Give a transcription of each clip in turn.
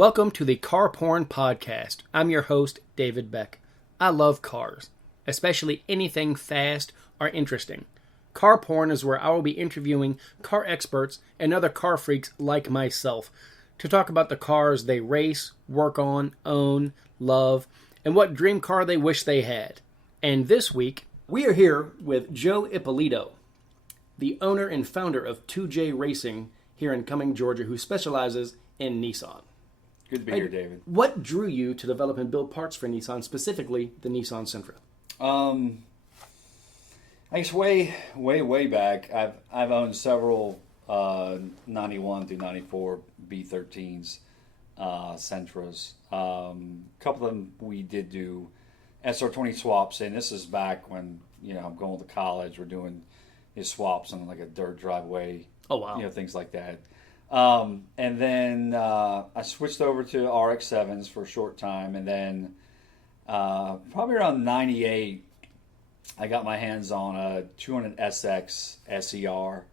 Welcome to the Car Porn Podcast. I'm your host, David Beck. I love cars, especially anything fast or interesting. Car Porn is where I will be interviewing car experts and other car freaks like myself to talk about the cars they race, work on, own, love, and what dream car they wish they had. And this week, we are here with Joe Ippolito, the owner and founder of 2J Racing here in Cumming, Georgia, who specializes in Nissan. Good to be here, David. What drew you to develop and build parts for Nissan, specifically the Nissan Sentra? I guess way back, I've owned several 91 through 94 B13s, Sentras. A couple of them we did do SR20 swaps in. This is back when I'm going to college. We're doing his swaps on like a dirt driveway. Oh wow! Things like that. And then I switched over to RX-7s for a short time, and then probably around 98, I got my hands on a 200SX SER.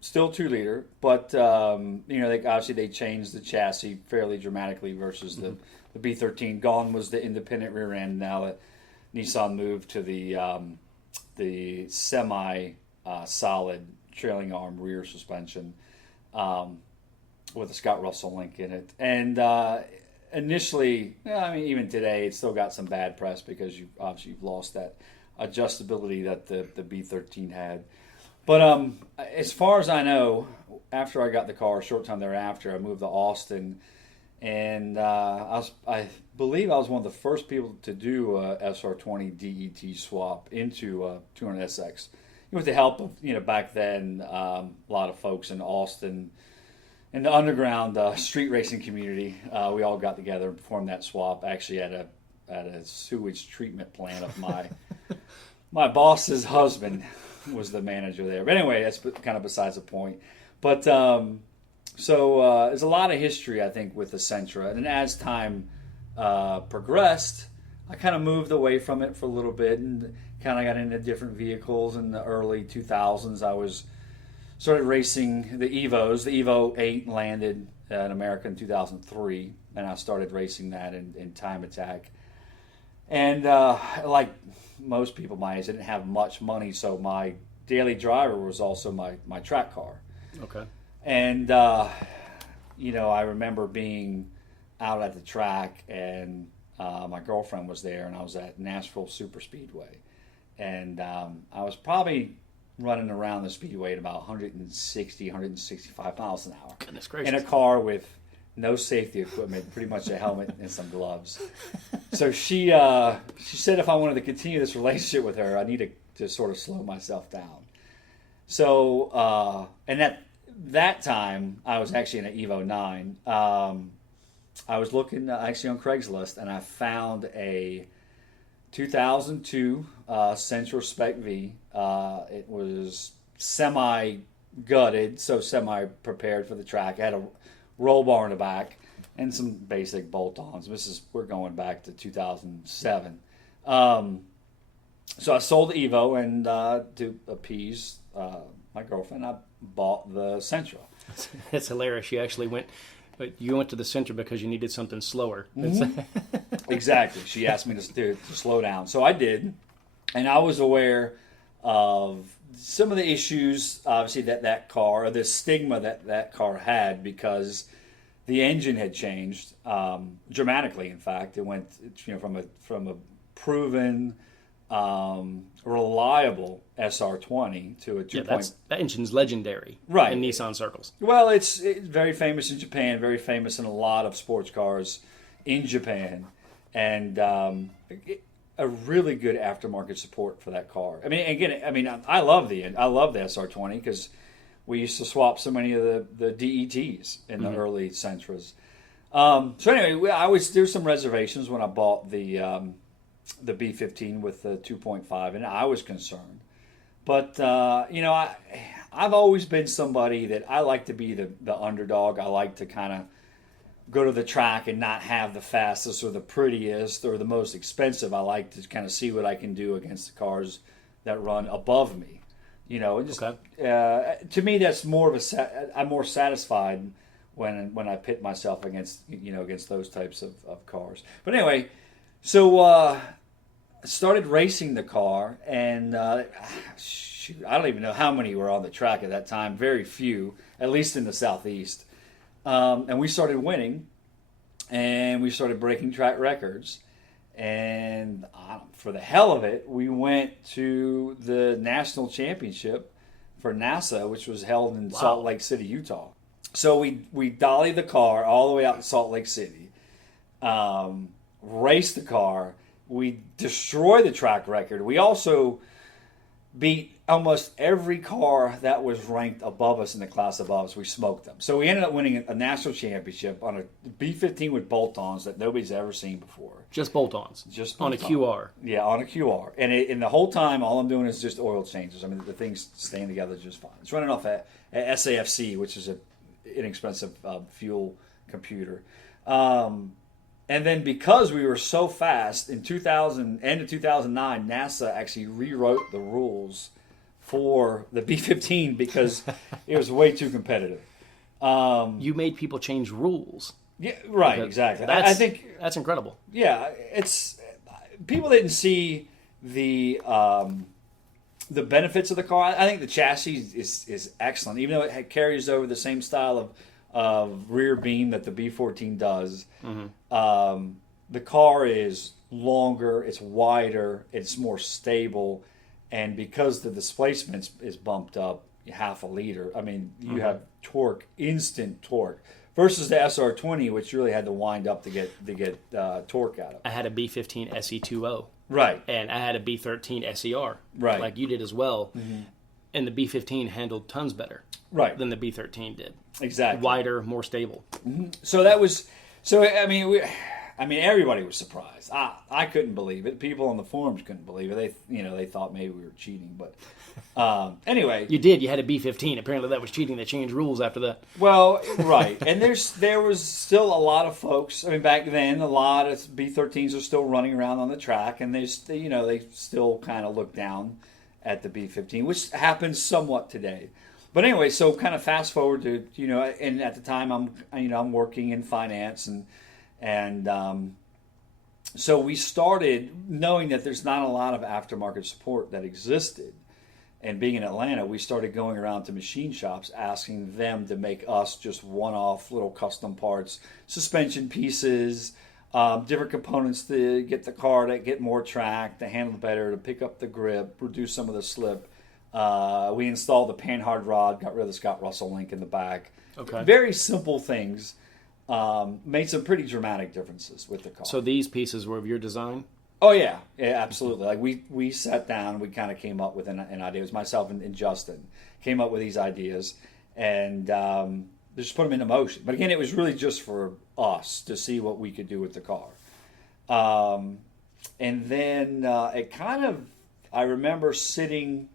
Still 2-liter, but they changed the chassis fairly dramatically versus the B13. Gone was the independent rear end. Now that Nissan moved to the semi solid trailing arm rear suspension. With a Scott Russell link in it. And initially, even today, it's still got some bad press because you've lost that adjustability that the B13 had. But as far as I know, after I got the car, a short time thereafter, I moved to Austin. And I believe I was one of the first people to do a SR20 DET swap into a 200SX. With the help of, back then, a lot of folks in Austin, in the underground street racing community, we all got together and performed that swap. Actually, at a sewage treatment plant of my boss's husband was the manager there. But anyway, that's kind of besides the point. But so there's a lot of history, I think, with the Sentra. And as time progressed, I kind of moved away from it for a little bit and kind of got into different vehicles. In the early 2000s, I started racing the Evos. The Evo 8 landed in America in 2003, and I started racing that in Time Attack. And like most people my age, I didn't have much money, so my daily driver was also my track car. Okay. And, I remember being out at the track, and my girlfriend was there, and I was at Nashville Super Speedway. And I was probably running around the speedway at about 160, 165 miles an hour. Goodness gracious. In a car with no safety equipment, pretty much a helmet and some gloves. So she said if I wanted to continue this relationship with her, I needed to sort of slow myself down. So, and at that time, I was actually in an Evo 9. I was looking actually on Craigslist, and I found a 2002 Sentra Spec V. It was semi-gutted, so semi-prepared for the track. It had a roll bar in the back and some basic bolt-ons. We're going back to 2007. So I sold the Evo, and to appease my girlfriend, I bought the Sentra. That's hilarious. You went to the Sentra because you needed something slower. Mm-hmm. Exactly. She asked me to slow down. So I did. And I was aware of some of the issues, obviously, that car, or the stigma that car had, because the engine had changed dramatically, in fact. It went from a proven, reliable SR20 to a 2. That engine's legendary, right, in Nissan circles. Well, it's very famous in Japan, very famous in a lot of sports cars in Japan, and a really good aftermarket support for that car. I love the SR20 because we used to swap so many of the DETs in the early Sentras. So anyway, there's some reservations when I bought the B15 with the 2.5, and I was concerned. But, I've always been somebody that I like to be the underdog. I like to kind of go to the track and not have the fastest or the prettiest or the most expensive. I like to kind of see what I can do against the cars that run above me. To me, that's more of I'm more satisfied when I pit myself against against those types of cars. But anyway, so started racing the car, and shoot, I don't even know how many were on the track at that time. Very few, at least in the Southeast. And we started winning, and we started breaking track records. And for the hell of it, we went to the national championship for NASA, which was held in Salt Lake City, Utah. So we dollied the car all the way out to Salt Lake City, raced the car. We destroyed the track record. We also beat almost every car that was ranked above us in the class above us. We smoked them. So we ended up winning a national championship on a B15 with bolt-ons that nobody's ever seen before. Just bolt-ons? Just on bolt-on. a QR? Yeah, on a QR. And the whole time, all I'm doing is just oil changes. I mean, the thing's staying together just fine. It's running off a SAFC, which is an inexpensive fuel computer. And then because we were so fast, in end of 2009, NASA actually rewrote the rules for the B-15 because it was way too competitive. You made people change rules. Yeah, right, exactly. I think that's incredible. Yeah, it's people didn't see the benefits of the car. I think the chassis is excellent, even though it carries over the same style of rear beam that the B14 does. Mm-hmm. The car is longer, it's wider, it's more stable, and because the displacement is bumped up half a liter, I mean, you have torque, instant torque, versus the SR20, which really had to wind up to get torque out of. I had a B15 SE20. Right. And I had a B13 SER. Right. Like you did as well. Mm-hmm. And the B15 handled tons better. Right. Than the B13 did. Exactly. Wider, more stable. Mm-hmm. So I mean, everybody was surprised. I couldn't believe it. People on the forums couldn't believe it. They thought maybe we were cheating, but anyway. You did. You had a B15. Apparently, that was cheating. They changed rules after that. Well, right, and there was still a lot of folks. I mean, back then, a lot of B13s are still running around on the track, and they still kind of look down at the B15, which happens somewhat today. But anyway, so kind of fast forward to and at the time I'm working in finance and so we started knowing that there's not a lot of aftermarket support that existed. And being in Atlanta, we started going around to machine shops asking them to make us just one-off little custom parts, suspension pieces, different components to get the car to get more track, to handle better, to pick up the grip, reduce some of the slip. We installed the panhard rod, got rid of the Scott Russell link in the back. Okay. Very simple things. Made some pretty dramatic differences with the car. So these pieces were of your design? Oh, yeah, absolutely. Like we sat down, we kind of came up with an idea. It was myself and Justin came up with these ideas and just put them into motion. But again, it was really just for us to see what we could do with the car. And then I remember sitting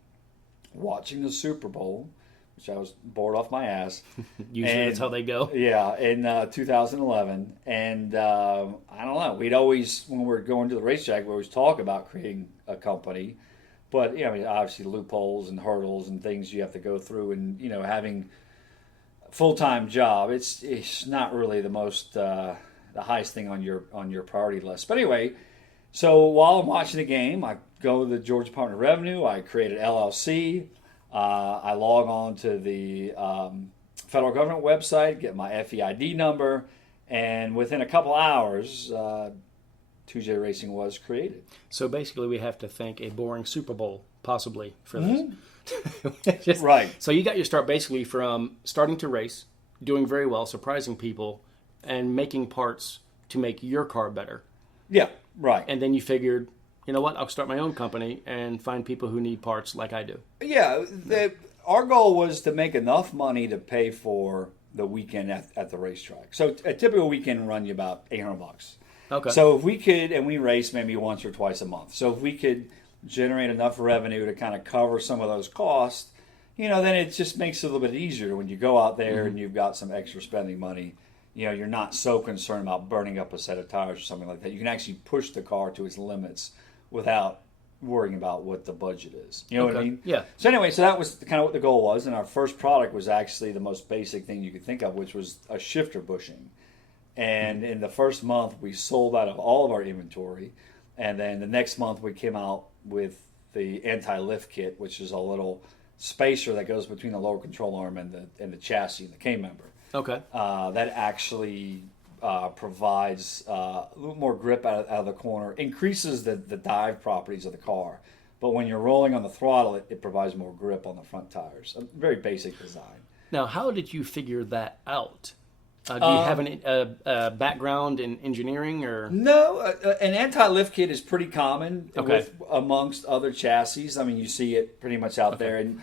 watching the Super Bowl, which I was bored off my ass. Usually that's how they go. Yeah, in 2011. And I don't know. We'd always, when we were going to the racetrack, we always talk about creating a company. But, obviously loopholes and hurdles and things you have to go through. And, having a full-time job, it's not really the most, the highest thing on your priority list. But anyway, so while I'm watching the game, I go to the Georgia Department of Revenue. I create an LLC. I log on to the federal government website, get my FEID number, and within a couple hours, 2J Racing was created. So basically, we have to thank a boring Super Bowl, possibly, for Mm-hmm. this. Right. So you got your start basically from starting to race, doing very well, surprising people, and making parts to make your car better. Yeah, right. And then you figured, you know what, I'll start my own company and find people who need parts like I do. Yeah, our goal was to make enough money to pay for the weekend at the racetrack. So a typical weekend run you about $800. Okay. So if we could, and we race maybe once or twice a month. So if we could generate enough revenue to kind of cover some of those costs, then it just makes it a little bit easier when you go out there and you've got some extra spending money. You're not so concerned about burning up a set of tires or something like that. You can actually push the car to its limits without worrying about what the budget is. You know what I mean? Yeah. So anyway, so that was kind of what the goal was, and our first product was actually the most basic thing you could think of, which was a shifter bushing. And in the first month, we sold out of all of our inventory, and then the next month we came out with the anti-lift kit, which is a little spacer that goes between the lower control arm and the chassis and the K member. Okay. That actually provides a little more grip out of the corner, increases the dive properties of the car. But when you're rolling on the throttle, it provides more grip on the front tires. A very basic design. Now, how did you figure that out? Do you have a background in engineering, or no? An anti-lift kit is pretty common Okay. amongst other chassis. I mean, you see it pretty much out there, and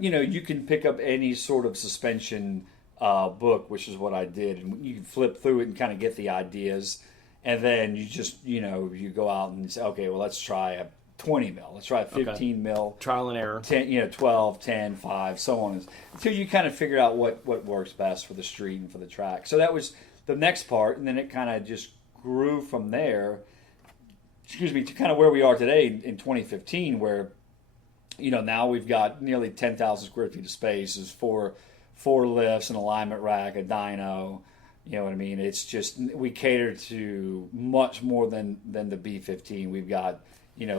you can pick up any sort of suspension book, which is what I did, and you can flip through it and kind of get the ideas, and then you just you go out and say, okay, well, let's try a 20 mil, let's try a 15 mil, trial and error, 10, 12, 10, 5, so on, until you kind of figure out what works best for the street and for the track. So that was the next part, and then it kind of just grew from there. To kind of where we are today in 2015, where now we've got nearly 10,000 square feet of space. There's four lifts, an alignment rack, a dyno. You know what I mean? It's just, we cater to much more than the B15. We've got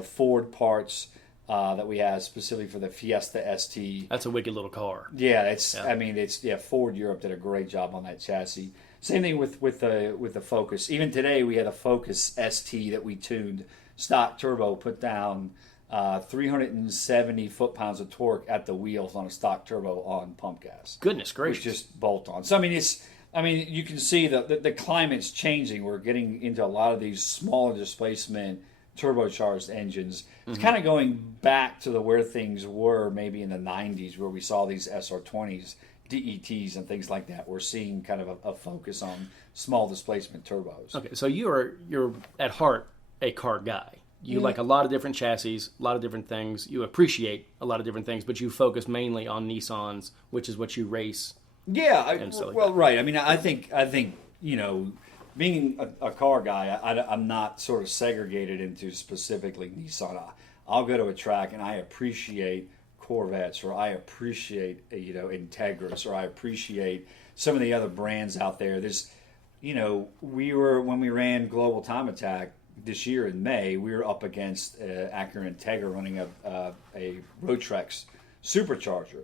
Ford parts that we have specifically for the Fiesta ST. That's a wicked little car. Yeah, Ford Europe did a great job on that chassis. Same thing with the Focus. Even today, we had a Focus ST that we tuned stock turbo, put down 370 foot-pounds of torque at the wheels on a stock turbo on pump gas. Goodness gracious! Which just bolt on. So you can see the climate's changing. We're getting into a lot of these smaller displacement turbocharged engines. It's kind of going back to where things were maybe in the 90s, where we saw these SR20s, DETs, and things like that. We're seeing kind of a focus on small displacement turbos. Okay, so you're at heart a car guy. You like a lot of different chassis, a lot of different things. You appreciate a lot of different things, but you focus mainly on Nissans, which is what you race. Yeah, that. Right. I mean, I think being a car guy, I'm not sort of segregated into specifically Nissan. I'll go to a track and I appreciate Corvettes, or I appreciate Integras, or I appreciate some of the other brands out there. There's, when we ran Global Time Attack this year in May, we were up against Acura Integra running a Rotrex supercharger.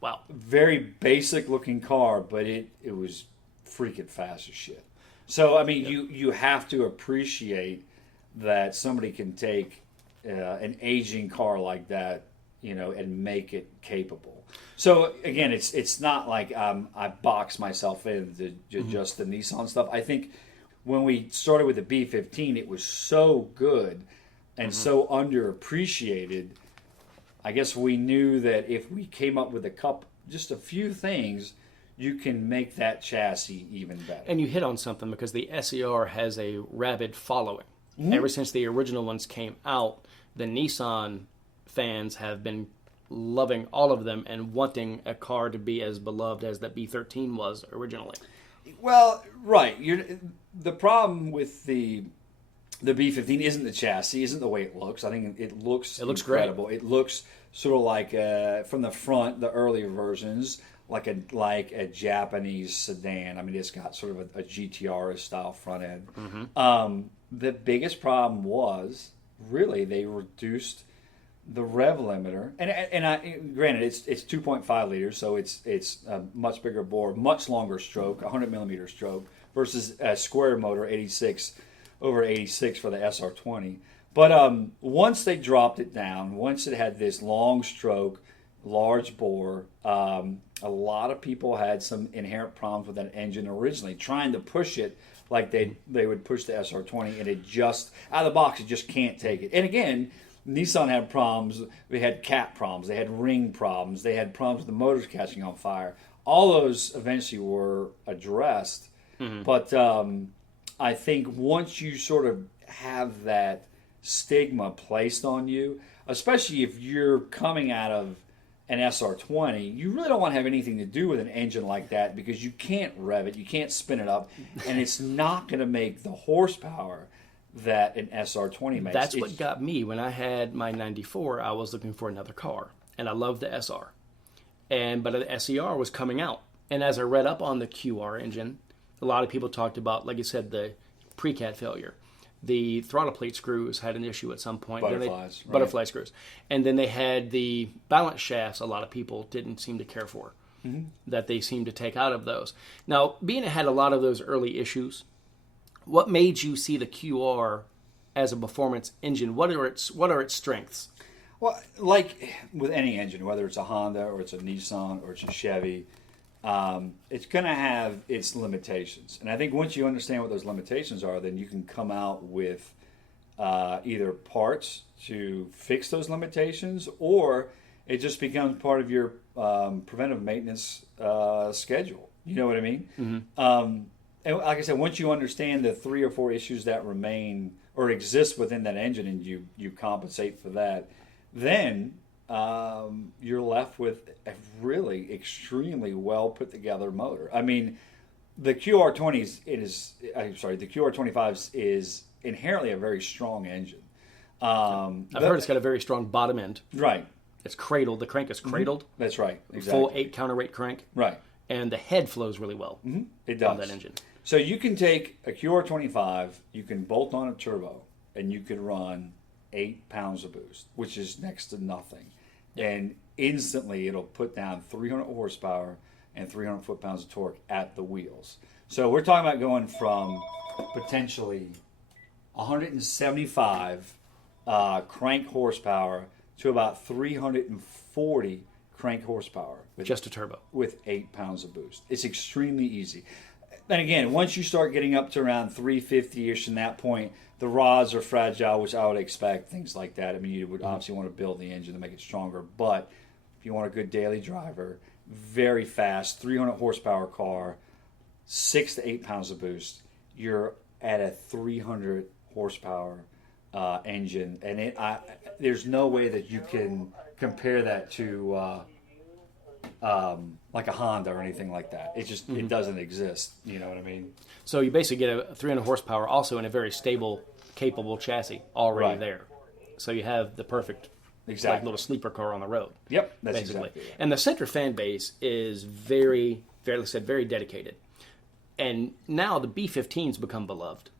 Wow. Very basic looking car, but it was freaking fast as shit. So, I mean, you have to appreciate that somebody can take an aging car like that, and make it capable. So, again, it's not like I box myself into just the Nissan stuff. I think when we started with the B15, it was so good and so underappreciated. I guess we knew that if we came up with just a few things, you can make that chassis even better. And you hit on something, because the SER has a rabid following. Ever since the original ones came out, the Nissan fans have been loving all of them and wanting a car to be as beloved as the B13 was originally. Well, right. The problem with the B15 isn't the chassis, isn't the way it looks. I think it looks incredible. Great. It looks sort of like from the front, the earlier versions, like a Japanese sedan. I mean, it's got sort of a GTR style front end. The biggest problem was really they reduced the rev limiter, and granted it's 2.5 liters, so it's a much bigger bore, much longer stroke, 100 millimeter stroke versus a square motor 86 over 86 for the SR20. But once they dropped it down, once it had this long stroke, large bore, a lot of people had some inherent problems with that engine originally, trying to push it like they would push the SR20, and it just out of the box, it just can't take it. And again, Nissan had problems. They had cap problems. They had ring problems. They had problems with the motors catching on fire. All those eventually were addressed. But I think once you sort of have that stigma placed on you, especially if you're coming out of an SR20, you really don't want to have anything to do with an engine like that, because you can't rev it, you can't spin it up, and it's not going to make the horsepower that an SR20 makes. That's what got me. When I had my 94, I was looking for another car, and I loved the SR. But the SER was coming out. And as I read up on the QR engine, a lot of people talked about, like you said, the pre-cat failure. The throttle plate screws had an issue at some point. Butterflies. Butterfly screws. And then they had the balance shafts a lot of people didn't seem to care for, that they seemed to take out of those. Now, being it had a lot of those early issues, what made you see the QR as a performance engine? What are its strengths? Well, like with any engine, whether it's a Honda or it's a Nissan or it's a Chevy, it's going to have its limitations. And I think once you understand what those limitations are, then you can come out with either parts to fix those limitations, or it just becomes part of your preventive maintenance schedule. You know what I mean? Mm-hmm. And like I said, once you understand the 3 or 4 issues that remain or exist within that engine, and you compensate for that, then you're left with a really extremely well put together motor. I mean, the QR20 the QR25 is inherently a very strong engine. I've heard it's got a very strong bottom end. Right. It's cradled. The crank is cradled. Mm-hmm. That's right. Exactly. Full 8 counterweight crank. Right. And the head flows really well. Mm-hmm. It does. On that engine. So you can take a QR25, you can bolt on a turbo, and you can run 8 pounds of boost, which is next to nothing. Yep. And instantly it'll put down 300 horsepower and 300 foot-pounds of torque at the wheels. So we're talking about going from potentially 175 crank horsepower to about 340 crank horsepower. Just a turbo. With 8 pounds of boost. It's extremely easy. And again, once you start getting up to around 350-ish from that point, the rods are fragile, which I would expect, things like that. I mean, you would obviously want to build the engine to make it stronger. But if you want a good daily driver, very fast, 300 horsepower car, 6 to 8 pounds of boost, you're at a 300 horsepower engine. And there's no way that you can compare that to like a Honda or anything like that. It just it doesn't exist. You know what I mean? So you basically get a 300 horsepower also in a very stable, capable chassis already there. So you have the perfect like little sleeper car on the road. Yep, that's basically. Exactly right. And the Sentra fan base is very dedicated. And now the B15's become beloved.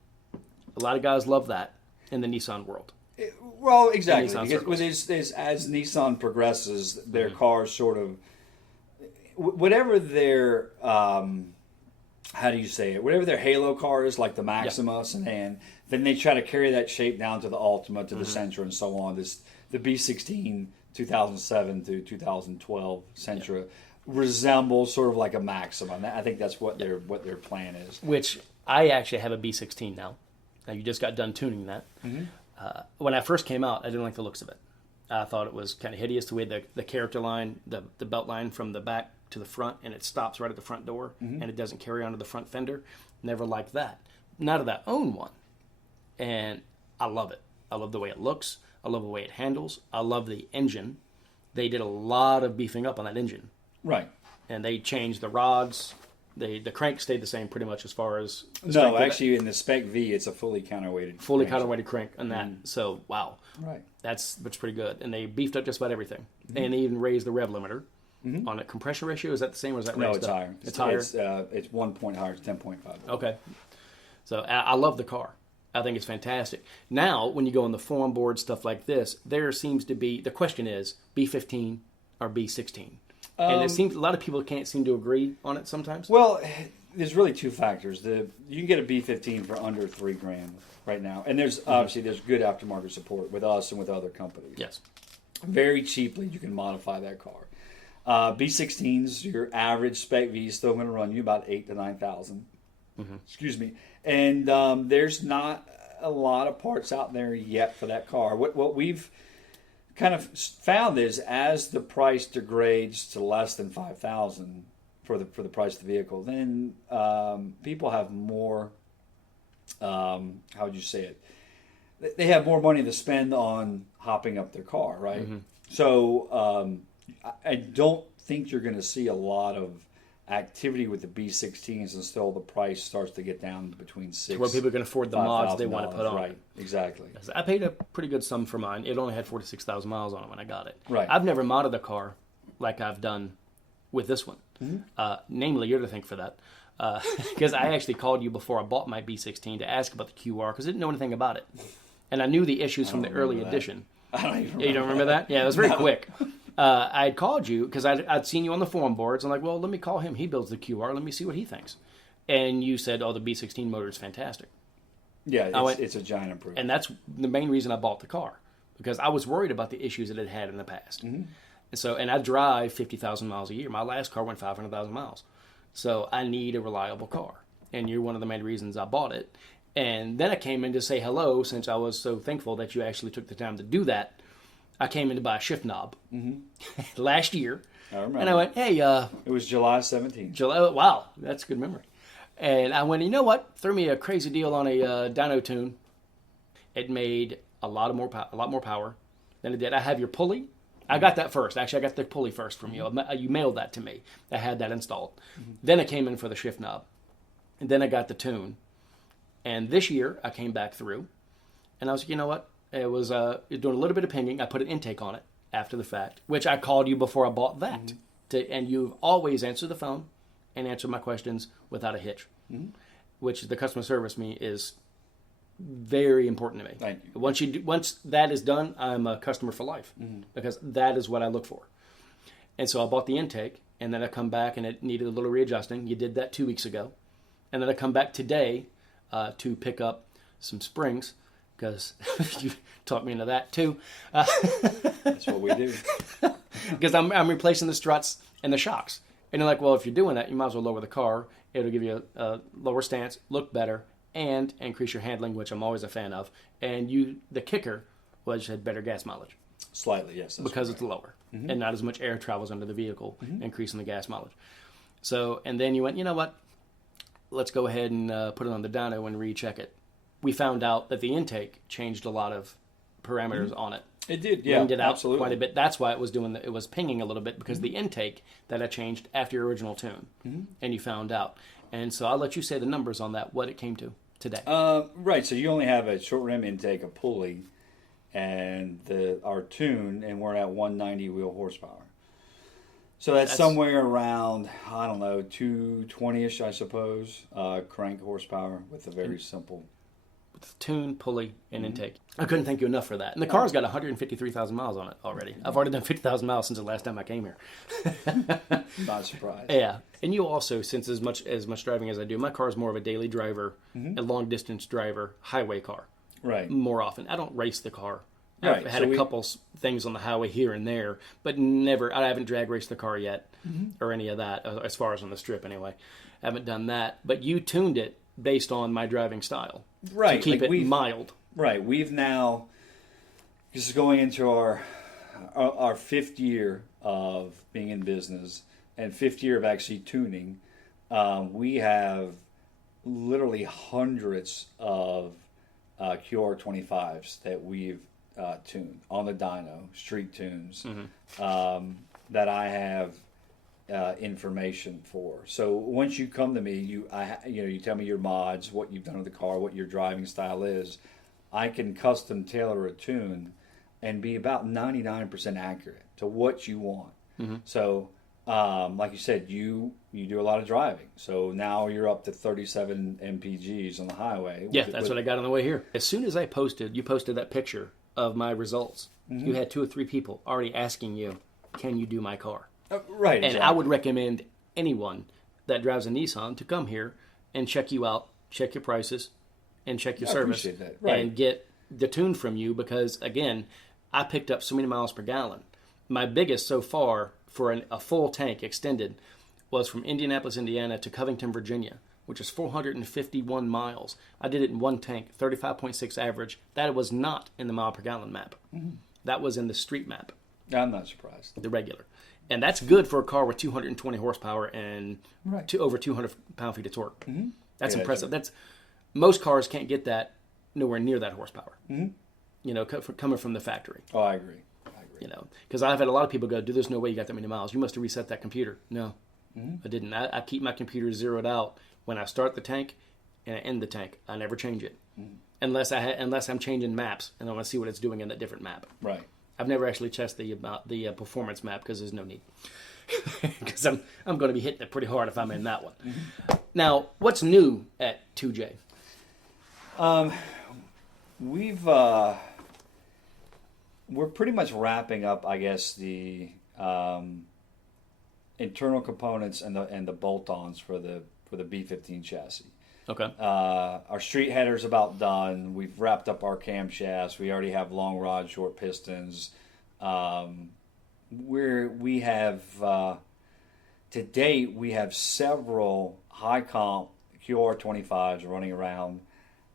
A lot of guys love that in the Nissan world. Well, exactly. Because as Nissan progresses, their cars sort of, whatever their, how do you say it? Whatever their halo car is, like the Maximus, and then they try to carry that shape down to the Ultima, to the Sentra, and so on. The B16 2007 to 2012 Sentra resembles sort of like a Maxima. I think that's what their plan is. Which I actually have a B16 now. Now you just got done tuning that. Mm-hmm. When I first came out, I didn't like the looks of it. I thought it was kind of hideous the way the character line, the belt line from the back to the front, and it stops right at the front door, and it doesn't carry onto the front fender. Never liked that. Now that I own one, and I love it. I love the way it looks. I love the way it handles. I love the engine. They did a lot of beefing up on that engine. Right. And they changed the rods. The crank stayed the same pretty much as far as... No, actually in the Spec V, it's a fully counterweighted counterweighted crank on that. So, wow. Right. That's pretty good. And they beefed up just about everything. And they even raised the rev limiter. On a compression ratio, is that the same or is that raised? No, it's higher. It's higher? It's 1 point higher. It's 10.5. Okay. So, I love the car. I think it's fantastic. Now, when you go on the forum board, stuff like this, there seems to be... The question is, B15 or B16? And it seems a lot of people can't seem to agree on it sometimes. Well, there's really 2 factors. You can get a B15 for under $3,000 right now, and there's obviously there's good aftermarket support with us and with other companies. Yes, very cheaply you can modify that car. B16s, your average Spec V is still going to run you about $8,000 to $9,000. Excuse me, and there's not a lot of parts out there yet for that car. What we've kind of found is as the price degrades to less than $5,000 for the price of the vehicle, then people have more. How would you say it? They have more money to spend on hopping up their car, right? So I don't think you're going to see a lot of activity with the B16s until the price starts to get down between $6,000 where people can afford the mods they want to put on. Right, exactly. I paid a pretty good sum for mine. It only had 46,000 miles on it when I got it. Right. I've never modded a car like I've done with this one. Namely, you're to thank for that. Because I actually called you before I bought my B16 to ask about the QR because I didn't know anything about it. And I knew the issues from the early edition. I don't even remember. You don't remember that? Yeah, it was very quick. I had called you because I'd seen you on the forum boards. I'm like, well, let me call him. He builds the QR. Let me see what he thinks. And you said, oh, the B16 motor is fantastic. Yeah, it's a giant improvement. And that's the main reason I bought the car, because I was worried about the issues it had in the past. And I drive 50,000 miles a year. My last car went 500,000 miles. So I need a reliable car. And you're one of the main reasons I bought it. And then I came in to say hello, since I was so thankful that you actually took the time to do that. I came in to buy a shift knob last year. I remember. And I went, hey. It was July 17th. Wow, that's a good memory. And I went, you know what? Threw me a crazy deal on a dyno tune. It made a lot more power than it did. I have your pulley. I got that first. Actually, I got the pulley first from you. You mailed that to me. I had that installed. Then I came in for the shift knob. And then I got the tune. And this year, I came back through. And I was like, you know what? It was doing a little bit of pinging. I put an intake on it after the fact, which I called you before I bought that. And you've always answered the phone and answered my questions without a hitch, which the customer service me is very important to me. Thank you. Once that is done, I'm a customer for life because that is what I look for. And so I bought the intake, and then I come back and it needed a little readjusting. You did that 2 weeks ago. And then I come back today to pick up some springs, because you taught me into that too. That's what we do. Because I'm replacing the struts and the shocks. And they're like, well, if you're doing that, you might as well lower the car. It'll give you a lower stance, look better, and increase your handling, which I'm always a fan of. And the kicker was you had better gas mileage. Slightly, yes. Because it's lower. And not as much air travels under the vehicle, increasing the gas mileage. So, and then you went, you know what? Let's go ahead and put it on the dyno and recheck it. We found out that the intake changed a lot of parameters on it. It did, yeah, It out absolutely. quite a bit. That's why it was pinging a little bit, because the intake that I changed after your original tune, and you found out. And so I'll let you say the numbers on that, what it came to today. Right, so you only have a short rim intake, a pulley, and our tune, and we're at 190 wheel horsepower. So that's somewhere around, I don't know, 220-ish, I suppose, crank horsepower with a very simple... With tune, pulley, and intake. I couldn't thank you enough for that. And the car's got 153,000 miles on it already. I've already done 50,000 miles since the last time I came here. Not surprised. Yeah. And you also, since as much driving as I do, my car is more of a daily driver, a long-distance driver, highway car. Right. More often. I don't race the car. Right. I've had a couple things on the highway here and there, but I haven't drag raced the car yet, or any of that, as far as on the strip anyway. I haven't done that. But you tuned it based on my driving style. Right. To keep it mild. Right. We've now, this is going into our fifth year of being in business and fifth year of actually tuning. We have literally hundreds of QR25s that we've tuned on the dyno, street tunes, that I have information for. So once you come to me, you tell me your mods, what you've done with the car, what your driving style is. I can custom tailor a tune and be about 99% accurate to what you want. So, like you said, you do a lot of driving. So now you're up to 37 MPGs on the highway. Yeah, that's what I got on the way here. As soon as you posted that picture of my results, you had 2 or 3 people already asking you, can you do my car? Right. And exactly. I would recommend anyone that drives a Nissan to come here and check you out, check your prices, and check your service. Appreciate that. Right. And get the tune from you, because, again, I picked up so many miles per gallon. My biggest so far for a full tank extended was from Indianapolis, Indiana to Covington, Virginia, which is 451 miles. I did it in one tank, 35.6 average. That was not in the mile per gallon map. That was in the street map. I'm not surprised. The regular. And that's good for a car with 220 horsepower and over 200 pound-feet of torque. That's impressive. That's most cars can't get that nowhere near that horsepower. Coming from the factory. Oh, I agree. Because I've had a lot of people go, "Dude, there's no way you got that many miles. You must have reset that computer." No, I didn't. I keep my computer zeroed out when I start the tank and I end the tank. I never change it unless I'm changing maps and I want to see what it's doing in that different map. Right. I've never actually tested the performance map because there's no need. Because I'm going to be hitting it pretty hard if I'm in that one. Now, what's new at 2J? We're pretty much wrapping up, I guess, the internal components and the bolt-ons for the B15 chassis. Okay. Our street header's about done. We've wrapped up our camshafts. We already have long rod, short pistons. We have to date we have several high comp QR25s running around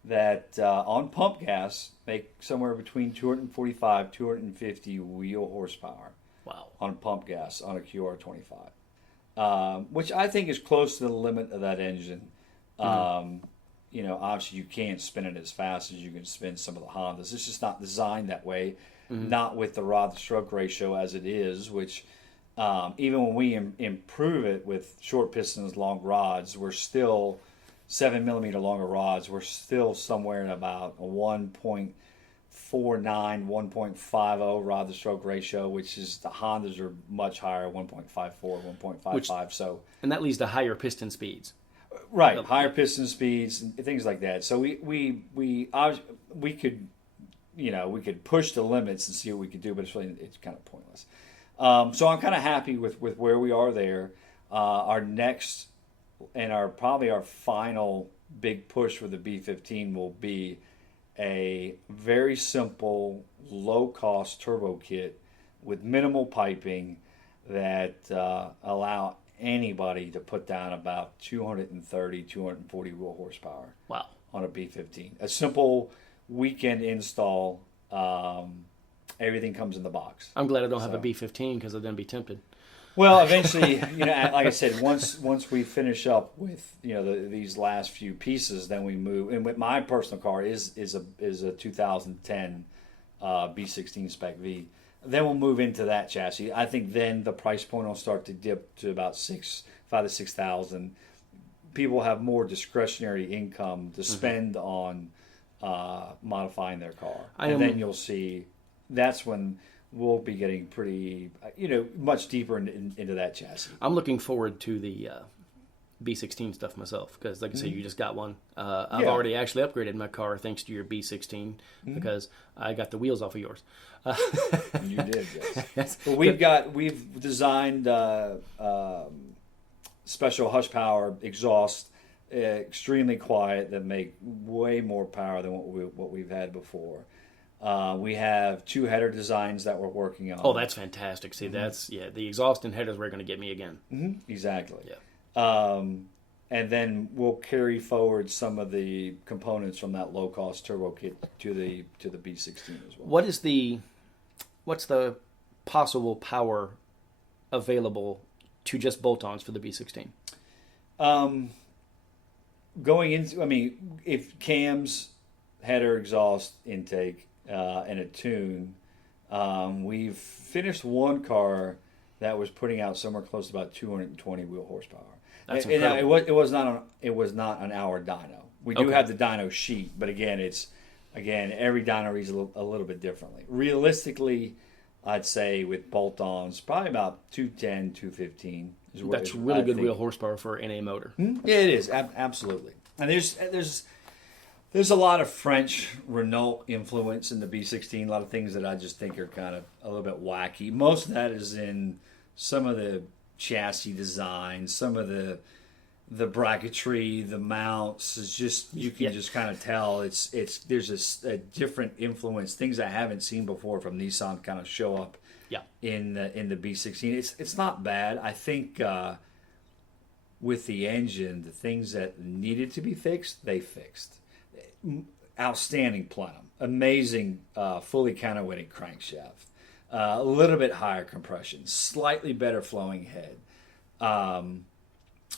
that on pump gas make somewhere between 245 250 wheel horsepower. Wow. On pump gas on a QR25, which I think is close to the limit of that engine. Obviously you can't spin it as fast as you can spin some of the Hondas. It's just not designed that way. Not with the rod to stroke ratio as it is, which even when we improve it with short pistons, long rods, we're still 7 millimeter longer rods. We're still somewhere in about a 1.49, 1.50 rod to stroke ratio, which is the Hondas are much higher, 1.54, 1.55. And that leads to higher piston speeds. Right, higher piston speeds and things like that. So we could, we could push the limits and see what we could do, but it's kind of pointless. So I'm kind of happy with where we are there. Our next and probably our final big push for the B15 will be a very simple, low-cost turbo kit with minimal piping that allow anybody to put down about 230, 240 wheel horsepower. Wow. On a B15. A simple weekend install. Everything comes in the box. I'm glad I don't have a B15 because I'd then be tempted. Well, eventually, like I said, once we finish up with these last few pieces, then we move. And with my personal car is a 2010 B16 Spec V. Then we'll move into that chassis. I think then the price point will start to dip to about $5,000 to $6,000. People have more discretionary income to spend on modifying their car, and then you'll see that's when we'll be getting pretty, much deeper into that chassis. I'm looking forward to the B16 stuff myself because, like I said, you just got one. I've already actually upgraded my car thanks to your B16 because I got the wheels off of yours. You did, yes. But we've designed special hush power exhaust, extremely quiet, that make way more power than what we've had before. We have 2 header designs that we're working on. Oh, that's fantastic. See, that's the exhaust and headers were going to get me again. Exactly. Yeah. And then we'll carry forward some of the components from that low cost turbo kit to the B16 as well. What's the possible power available to just bolt-ons for the B16? Going into, if cams, header, exhaust, intake, and a tune, we've finished one car that was putting out somewhere close to about 220 wheel horsepower. That's incredible. It was not an hour dyno. We do have the dyno sheet, but again, every dyno reads a little bit differently. Realistically, I'd say with bolt-ons, probably about 210, 215. That's really good wheel horsepower for an NA motor. Yeah, it is absolutely. And there's a lot of French Renault influence in the B16. A lot of things that I just think are kind of a little bit wacky. Most of that is in some of the chassis design, some of the bracketry, the mounts. It's just you can just kind of tell there's a different influence. Things I haven't seen before from Nissan kind of show up in the B16. It's not bad. I think with the engine, the things that needed to be fixed, they fixed. Outstanding plenum, amazing fully counterweighted crankshaft, a little bit higher compression, slightly better flowing head.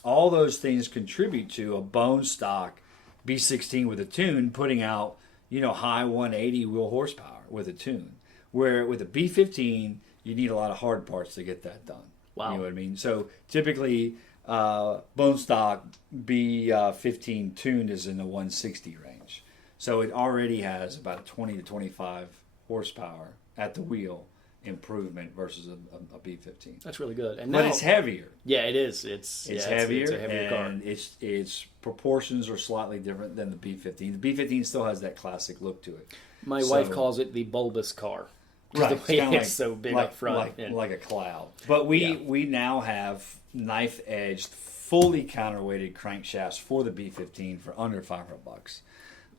All those things contribute to a bone stock B16 with a tune putting out high 180 wheel horsepower with a tune. Where with a B15 you need a lot of hard parts to get that done. Wow. You know what I mean? So typically bone stock B15 tuned is in the 160 range. So it already has about a 20 to 25 horsepower at the wheel improvement versus a B15. That's really good. And But now, it's heavier. yeah, it is. It's Heavier. It's a heavier car. And its proportions are slightly different than the B15. The B15 still has that classic look to it. My wife calls it the bulbous car. Right. The way it's so big up front. Like a cloud. But we now have knife-edged, fully counterweighted crankshafts for the B15 for under $500.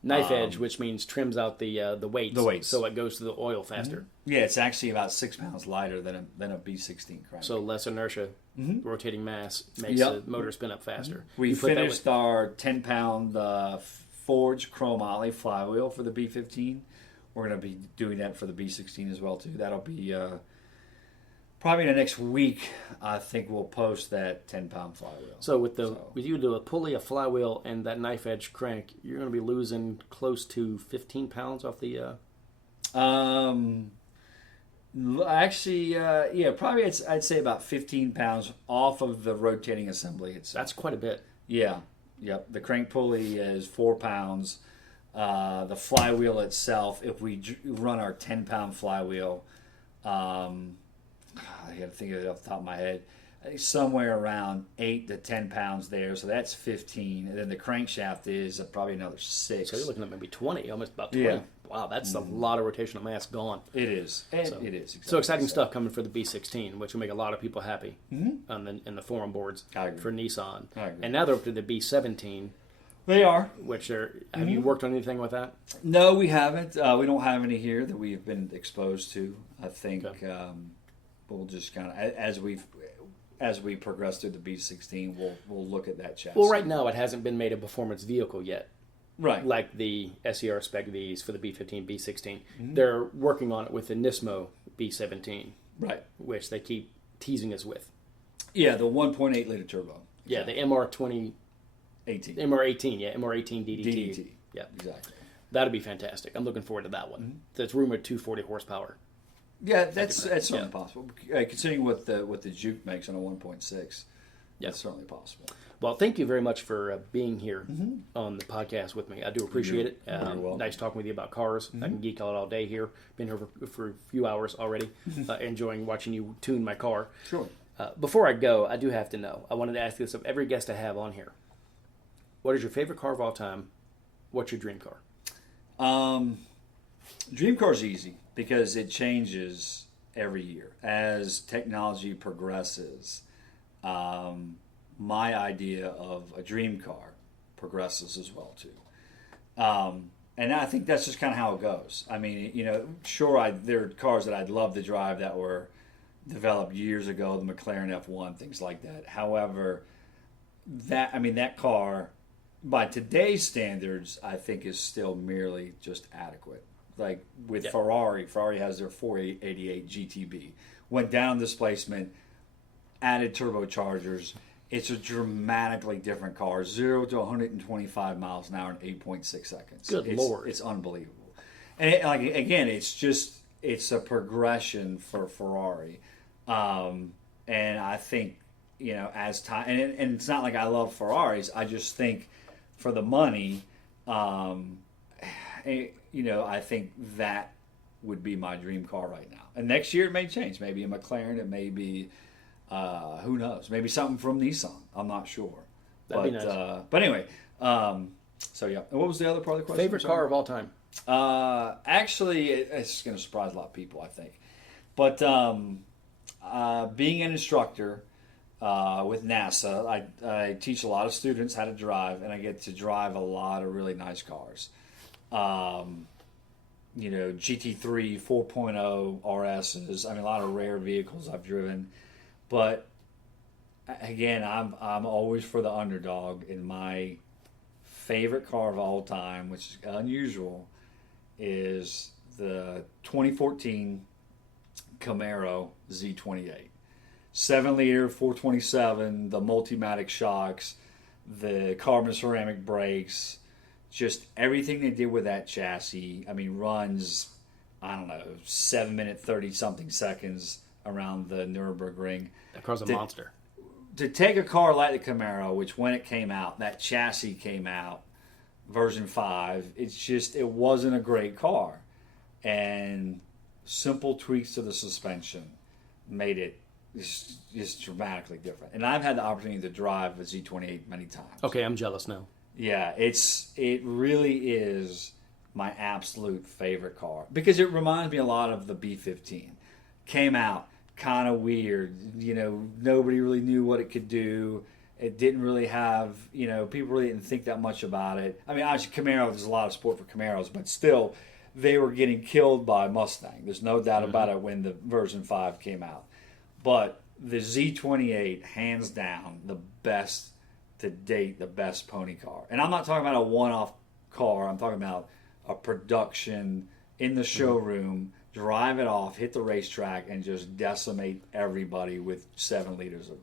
Knife edge, which means trims out the weights. The weights. So it goes to the oil faster. Yeah, it's actually about 6 pounds lighter than a B16 crank. So less inertia, rotating mass makes Yep. the motor spin up faster. We You put that finished our 10-pound forged chrome ollie flywheel for the B15. We're going to be doing that for the B16 as well, too. That'll be probably in the next week. I think we'll post that 10-pound flywheel. So with you do a pulley, a flywheel, and that knife edge crank, you're going to be losing close to 15 pounds off the. Actually, probably I'd say about 15 pounds off of the rotating assembly itself. That's quite a bit. Yeah, yep. The crank pulley is 4 pounds. The flywheel itself, if we run our 10-pound flywheel, I got to think of it off the top of my head. I think somewhere around 8 to 10 pounds there, so that's 15. And then the crankshaft is probably another 6. So you're looking at maybe 20, almost about 20. Yeah. Wow, that's a lot of rotational mass gone. It is. It is. Exactly. So exciting stuff coming for the B16, which will make a lot of people happy on in the forum boards I agree. for Nissan. I agree. And now they're up to the B17. They are. Which are, have you worked on anything with that? No, we haven't. We don't have any here that we've been exposed to. I think we'll just kind of as we progress through the B16, we'll look at that chassis. Well, right now it hasn't been made a performance vehicle yet. Right. Like the SER spec Vs for the B15, B16. They're working on it with the Nismo B17. Right. Which they keep teasing us with. Yeah, the 1.8 liter turbo. Yeah, the MR18, yeah, MR18 DDT. DDT. Yeah. Exactly. That'll be fantastic. I'm looking forward to that one. That's rumored 240 horsepower. Yeah, that's certainly possible. Considering what the Juke makes on a 1.6, that's certainly possible. Well, thank you very much for being here on the podcast with me. I do appreciate it. You're welcome. Nice talking with you about cars. I can geek out all day here. Been here for a few hours already, enjoying watching you tune my car. Sure. Before I go, I do have to know. I wanted to ask this of every guest I have on here. What is your favorite car of all time? What's your dream car? Dream car's easy because it changes every year as technology progresses. My idea of a dream car progresses as well too, and I think that's just kind of how it goes. I mean, sure, there are cars that I'd love to drive that were developed years ago, the McLaren F1, things like that. However, that car, by today's standards, I think is still merely just adequate. Like with Ferrari has their 488 GTB, went down displacement, added turbochargers. It's a dramatically different car, 0 to 125 miles an hour in 8.6 seconds. Good Lord. It's unbelievable. And it's a progression for Ferrari. And I think, as time, and it's not like I love Ferraris, I just think for the money, I think that would be my dream car right now. And next year it may change. Maybe a McLaren, it may be, who knows? Maybe something from Nissan. I'm not sure. That'd be nice. But anyway, so yeah. And what was the other part of the question? Favorite car of all time? Actually, it's going to surprise a lot of people, I think. But being an instructor with NASA, I teach a lot of students how to drive, and I get to drive a lot of really nice cars. GT3, 4.0 RSs. I mean, a lot of rare vehicles I've driven. But again, I'm always for the underdog. In my favorite car of all time, which is unusual, is the 2014 Camaro Z28. 7-liter, 427, the Multimatic shocks, the carbon ceramic brakes, just everything they did with that chassis. I mean, runs, 7 minute, 30-something seconds around the Nürburgring. That car's a monster. to take a car like the Camaro, which when it came out, that chassis came out, version 5, it wasn't a great car. And simple tweaks to the suspension made it just dramatically different. And I've had the opportunity to drive a Z28 many times. Okay, I'm jealous now. Yeah, it really is my absolute favorite car because it reminds me a lot of the B15. Came out kind of weird, nobody really knew what it could do. It didn't really have, people really didn't think that much about it. I mean, obviously Camaro, there's a lot of support for Camaros, but still, they were getting killed by Mustang. There's no doubt about it when the version 5 came out. But the Z28, hands down, the best to date, the best pony car. And I'm not talking about a one-off car. I'm talking about a production in the showroom, drive it off, hit the racetrack, and just decimate everybody with 7 liters of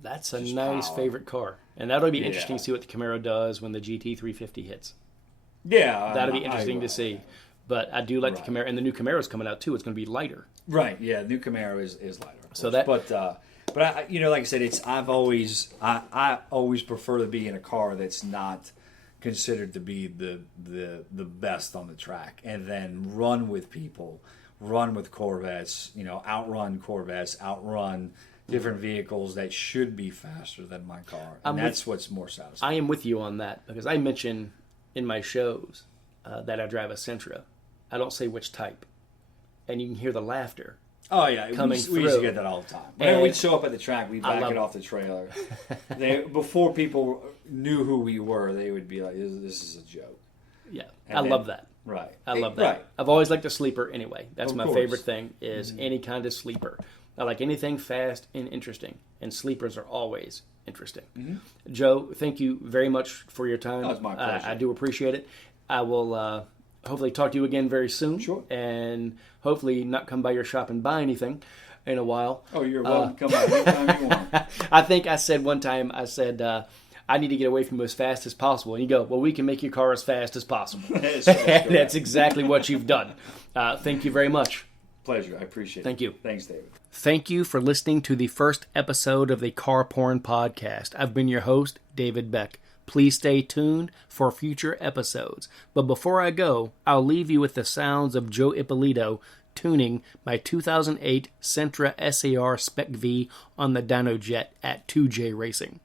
That's a nice power. Favorite car. And that'll be interesting to see what the Camaro does when the GT350 hits. Yeah. That'll be interesting to see. But I do like the Camaro. And the new Camaro's coming out, too. It's going to be lighter. Right, yeah. The new Camaro is lighter. So that... But I, like I said, I always prefer to be in a car that's not considered to be the best on the track, and then run with people, run with Corvettes, outrun Corvettes, outrun different vehicles that should be faster than my car. And that's what's more satisfying. I am with you on that because I mention in my shows that I drive a Sentra. I don't say which type, and you can hear the laughter. Oh, yeah. We used to get that all the time. Whenever we'd show up at the track, we'd back it off the trailer. Before people knew who we were, they would be like, this is a joke. Yeah. I love that. Right. I love that. Right. I've always liked a sleeper anyway. That's Of my course. favorite thing is any kind of sleeper. I like anything fast and interesting, and sleepers are always interesting. Mm-hmm. Joe, thank you very much for your time. Oh, it's my pleasure. I do appreciate it. I will hopefully talk to you again very soon. Sure. And hopefully not come by your shop and buy anything in a while. Oh, you're welcome. Come by anytime you want. I think I said one time, I need to get away from you as fast as possible. And you go, well, we can make your car as fast as possible. That's exactly what you've done. Thank you very much. Pleasure. I appreciate it. Thank you. Thanks, David. Thank you for listening to the first episode of the Car Porn Podcast. I've been your host, David Beck. Please stay tuned for future episodes. But before I go, I'll leave you with the sounds of Joe Ippolito tuning my 2008 Sentra SAR Spec V on the Dynojet at 2J Racing.